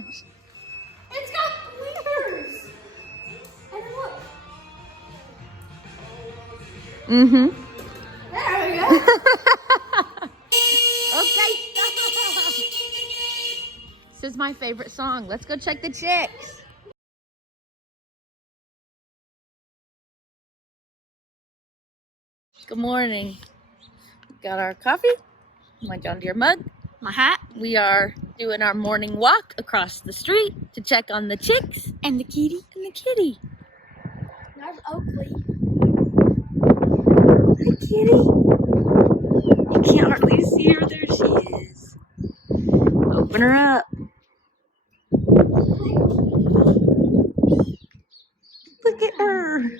gosh. It's got blinkers. And then look. Mm-hmm. There we go. Okay, stop. This is my favorite song. Let's go check the chicks. Good morning. Got our coffee, my John Deere mug, my hat. We are doing our morning walk across the street to check on the chicks and the kitty and the kitty. There's Oakley. Hi, kitty. You can't hardly see her. There she is. Open her up. Look at her.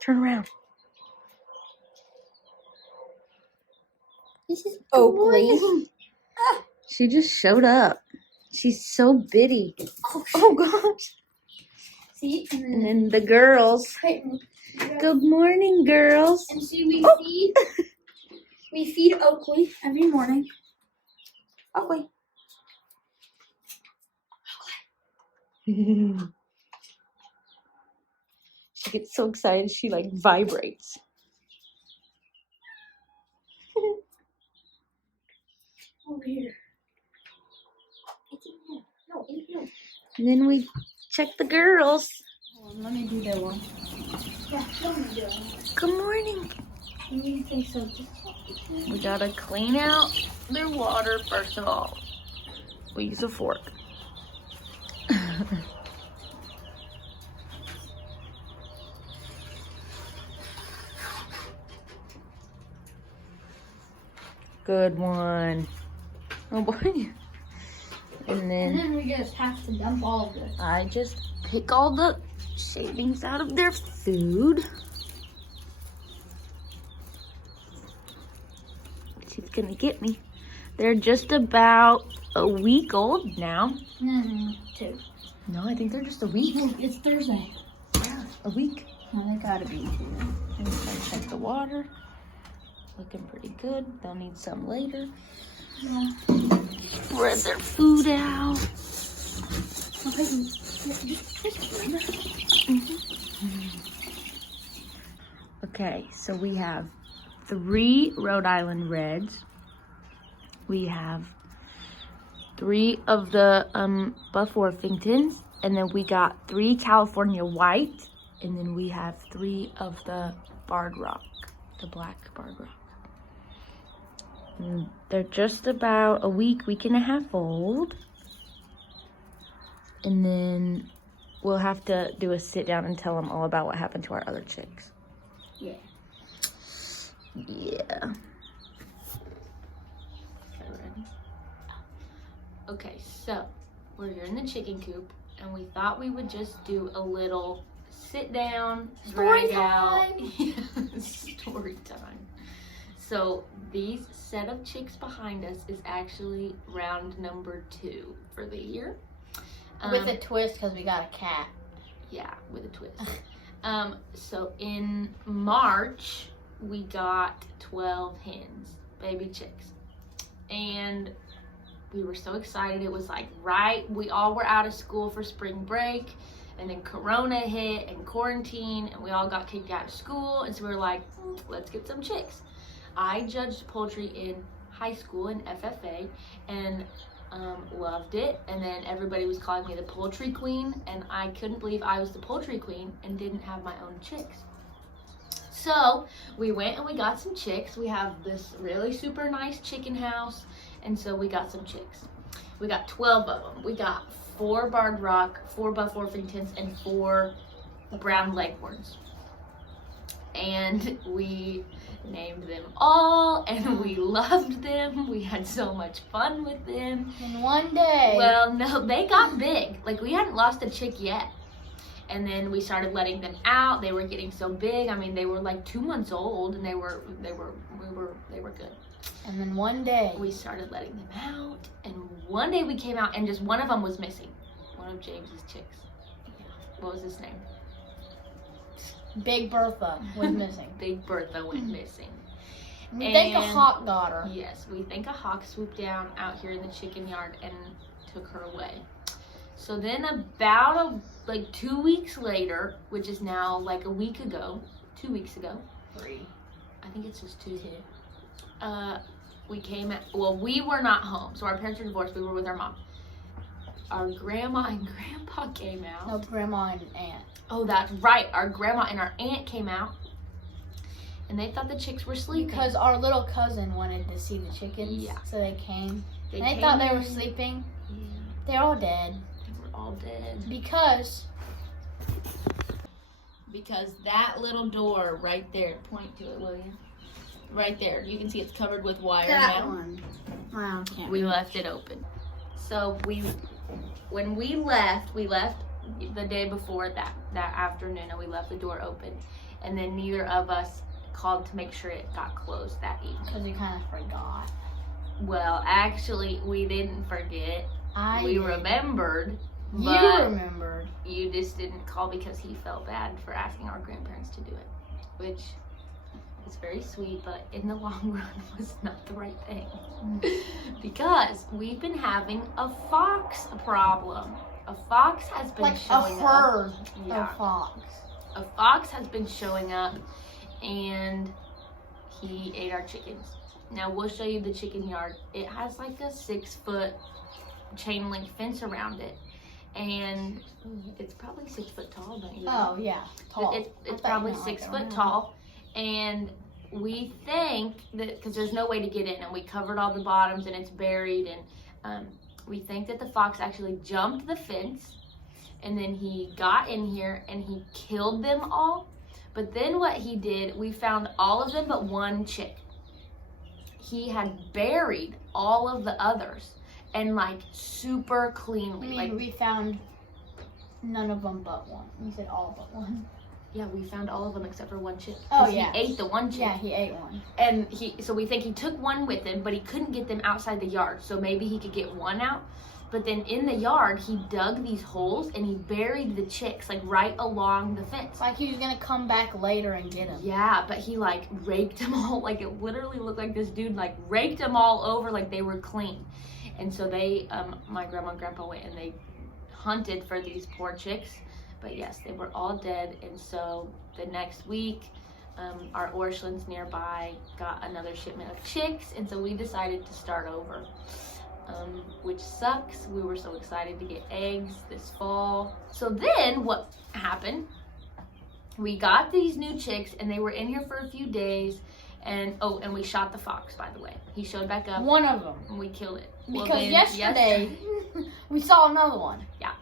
Turn around. This is Oakley. She just showed up. She's so bitty. Oh gosh. See? And then the girls. Good morning, girls. And see, we feed Oakley every morning. Oakley. She gets so excited, she like vibrates. Over here. It's in here. No, in here. And then we check the girls. Let me do that one. Yeah, let me do it. Good morning. You think so? We gotta clean out their water first of all. We use a fork. Good one. Oh boy. And then we just have to dump all of this. I just pick all the shavings out of their food. She's gonna get me. They're just about a week old now. Two. No, I think they're just a week. It's Thursday. Yeah, a week. No, they gotta be two. And I check the water. Looking pretty good. They'll need some later. Yeah. Spread their food out. Okay, so we have 3 Rhode Island Reds. We have 3 of the Buff Orpingtons, and then we got 3 California White, and then we have 3 of the Barred Rock, the black Barred Rock. And they're just about a week and a half old. And then we'll have to do a sit down and tell them all about what happened to our other chicks. Yeah. Yeah. Okay, so we're here in the chicken coop, and we thought we would just do a little sit down, Story drag out, time. story time. So these set of chicks behind us is actually round number 2 for the year. With a twist because we got a cat. Yeah, with a twist. So in March, we got 12 hens, baby chicks. And we were so excited. It was like we all were out of school for spring break, and then Corona hit and quarantine, and we all got kicked out of school. And so we were like, let's get some chicks. I judged poultry in high school in FFA and loved it. And then everybody was calling me the poultry queen, and I couldn't believe I was the poultry queen and didn't have my own chicks. So we went and we got some chicks. We have this really super nice chicken house, and so we got some chicks. We got 12 of them. We got 4 Barred Rock, 4 Buff Orpingtons, and 4 brown leghorns. And we named them all, and we loved them. We had so much fun with them. And one day. Well, no, they got big. Like, we hadn't lost a chick yet. And then we started letting them out. They were getting so big. I mean, they were like 2 months old, and they were good. And then one day We started letting them out, and one day we came out, and just one of them was missing. One of James's chicks. Yeah. What was his name? Big Bertha was missing. Big Bertha went missing. We think a hawk got her. Yes, we think a hawk swooped down out here in the chicken yard and took her away. So then about 2 weeks later, which is now like a week ago, 2 weeks ago. 3. I think it's just 2. We came we were not home. So our parents were divorced. We were with our mom. Our grandma and grandpa came out. No, grandma and aunt. Oh, that's right. Our grandma and our aunt came out. And they thought the chicks were sleeping. Because our little cousin wanted to see the chickens. Yeah. So they came. They thought they were sleeping. Yeah. They're all dead. They were all dead. Because that little door right there, point to it, will you? Right there. You can see it's covered with wire that now. one. Wow, can't We left it open. So when we left the day before that afternoon, and we left the door open. And then neither of us called to make sure it got closed that evening. Because we kind of forgot. Well, actually, we didn't forget. We remembered. You but remembered. You just didn't call because he felt bad for asking our grandparents to do it, which is very sweet, but in the long run was not the right thing. Because we've been having a fox problem. A fox has been showing up. A herd of fox. A fox has been showing up, and he ate our chickens. Now we'll show you the chicken yard. It has like a 6-foot chain link fence around it, and it's probably 6 foot tall, don't you know? Oh yeah, tall. It's probably 6 foot tall, and we think that because there's no way to get in, and we covered all the bottoms, and it's buried, and we think that the fox actually jumped the fence, and then he got in here and he killed them all. But then what he did, we found all of them but one chick. He had buried all of the others, and super cleanly. I mean, we found none of them but one. You said all but one. Yeah, we found all of them except for one chick. Oh yeah. He ate the one chick. Yeah, he ate one. And so we think he took one with him, but he couldn't get them outside the yard. So maybe he could get one out. But then in the yard, he dug these holes and he buried the chicks right along the fence. Like he was gonna come back later and get them. Yeah, but he raked them all. It literally looked like this dude raked them all over like they were clean. And so they, my grandma and grandpa went and they hunted for these poor chicks. But yes, they were all dead. And so the next week, our Orschelns nearby got another shipment of chicks. And so we decided to start over, which sucks. We were so excited to get eggs this fall. So then what happened? We got these new chicks and they were in here for a few days. And we shot the fox, by the way. He showed back up. One of them. And we killed it. Because yesterday we saw another one. Yeah.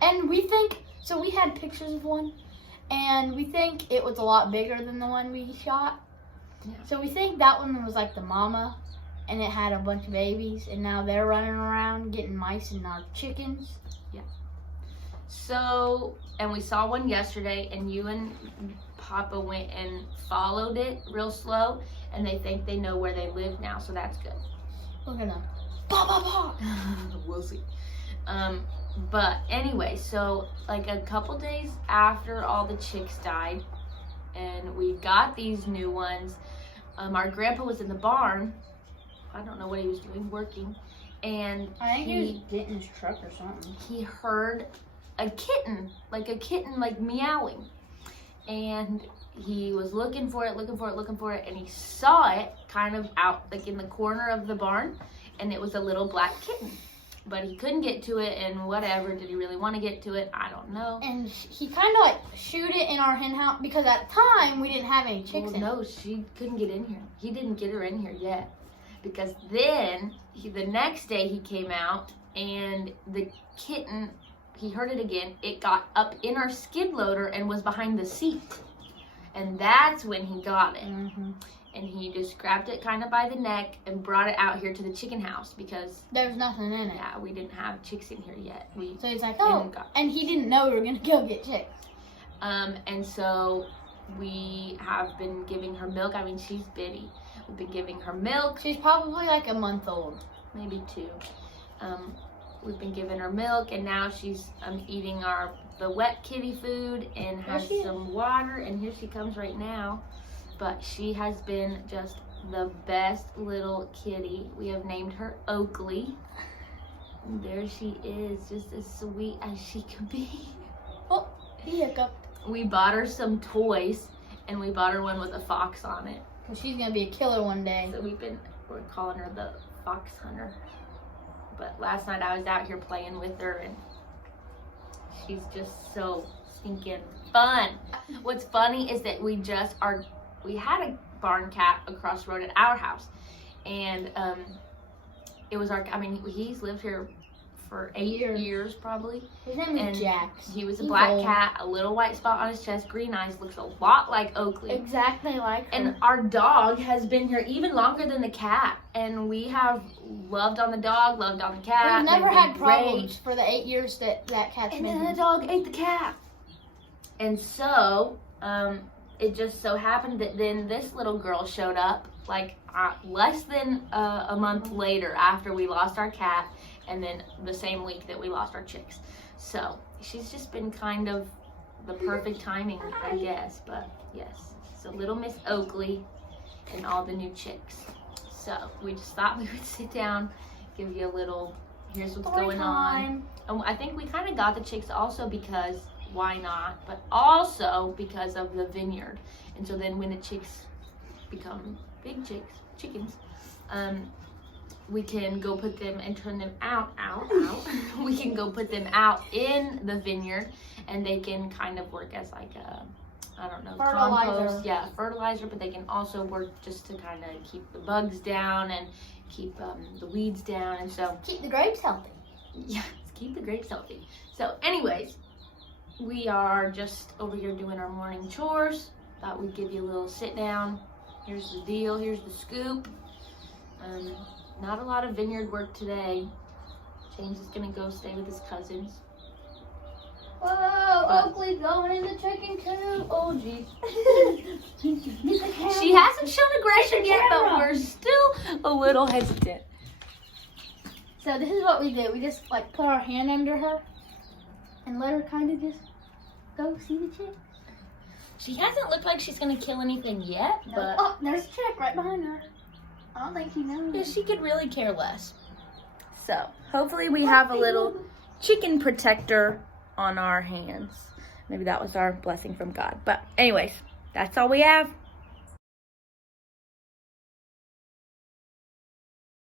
And we think, so we had pictures of one, and we think it was a lot bigger than the one we shot. Yeah. So we think that one was the mama, and it had a bunch of babies, and now they're running around getting mice and our chickens. Yeah. So, and we saw one yesterday, and you and Papa went and followed it real slow, and they think they know where they live now, so that's good. Look at them. Bah, bah, bah. We'll see. But anyway, so a couple days after all the chicks died, and we got these new ones, our grandpa was in the barn. I don't know what he was doing, working, and I think he was getting his truck or something. He heard a kitten meowing, and he was looking for it, and he saw it kind of out in the corner of the barn, and it was a little black kitten. But he couldn't get to it, and whatever. Did he really want to get to it? I don't know. And he kind of shoot it in our hen house because at the time we didn't have any chicks in. No, she couldn't get in here. He didn't get her in here yet, because then the next day he came out and the kitten, he heard it again. It got up in our skid loader and was behind the seat, and that's when he got it. Mm-hmm. And he just grabbed it kind of by the neck and brought it out here to the chicken house because there was nothing in it. Yeah, we didn't have chicks in here yet. So he's like, oh, and he didn't know we were gonna go get chicks. And so we have been giving her milk. I mean, she's bitty. We've been giving her milk. She's probably a month old, maybe 2. We've been giving her milk, and now she's eating the wet kitty food and has some water. And here she comes right now. But she has been just the best little kitty. We have named her Oakley. And there she is, just as sweet as she could be. Oh, he hiccuped. We bought her some toys, and we bought her one with a fox on it. Cause she's gonna be a killer one day. So we're calling her the fox hunter. But last night I was out here playing with her, and she's just so stinking fun. What's funny is that we had a barn cat across the road at our house, and it was he's lived here for 8 years probably. His name is Jax. He was a black cat, a little white spot on his chest, green eyes, looks a lot like Oakley. Exactly like her. And our dog has been here even longer than the cat, and we have loved on the dog, loved on the cat. We've never had problems for the 8 years that cat's been And then here. the dog ate the cat. And so, it just so happened that then this little girl showed up like less than a month later after we lost our cat, and then the same week that we lost our chicks. So she's just been kind of the perfect timing, I guess. But yes, so little Miss Oakley and all the new chicks. So we just thought we would sit down, give you a little, here's what's going on. And I think we kind of got the chicks also because why not, but also because of the vineyard. And so then when the chicks become big chickens, we can go put them and turn them out. We can go put them out in the vineyard, and they can kind of work as like a, I don't know, fertilizer. Compost. Yeah, fertilizer, but they can also work just to kind of keep the bugs down and keep the weeds down, and so keep the grapes healthy. Yeah, keep the grapes healthy. So anyways, we are just over here doing our morning chores. Thought we'd give you a little sit down. Here's the deal, here's the scoop. Not a lot of vineyard work today. James is gonna go stay with his cousins. Whoa, Oakley's going in the chicken coop. Oh, geez. She hasn't shown aggression yet, but we're still a little hesitant. So this is what we did. We just like put our hand under her and let her kind of just go see the chick. She hasn't looked like she's gonna kill anything yet, No. but Oh, there's a chick right behind her. I don't think she knows. yeah, she could really care less. So hopefully we have a little chicken protector on our hands. Maybe that was our blessing from God. But anyways, that's all we have.